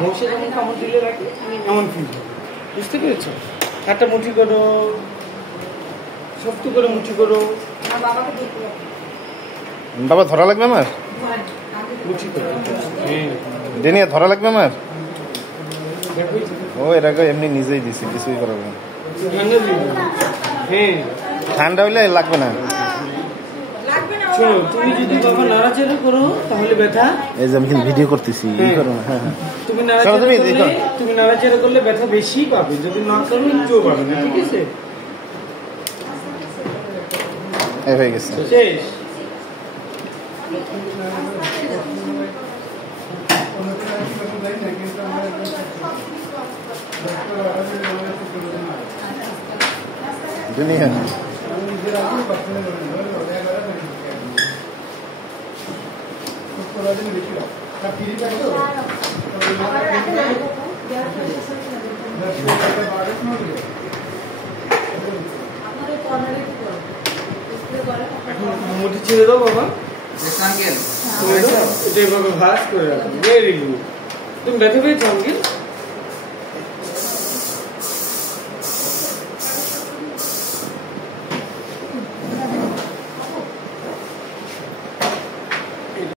বসে যখন কামড় দিলে রাখি এমন ফিল হবে, বুঝতে পেরেছো? একটা মুঠি করো, শক্ত করে মুঠি করো। বাবা ধরা লাগবে আমার, মুঠি করো। ডেনিয়া ধরা লাগবে আমার। ও এর আগে এমনি নিজেই দিছি, কিছুই করাবে না। ঠান্ডা হইলে লাগবে না। শোনো, তুমি যদি বাবা নাড়াচাড়া করো তাহলে ব্যথা, এই যে আমি কিন্তু ভিডিও করতেছি, তুমি নাড়াচাড়া করলে ব্যথা বেশি পাবে, যদি না করো একটুও পাবে না, ঠিক আছে? হয়ে গেছে, শেষ। দুনিয়া মুঠি ছেড়ে দাও বাবা, এটা এভাবে ভাঁজ করে রাখো। Very good. তুমি ব্যথা পেয়েছো আঙ্কেল?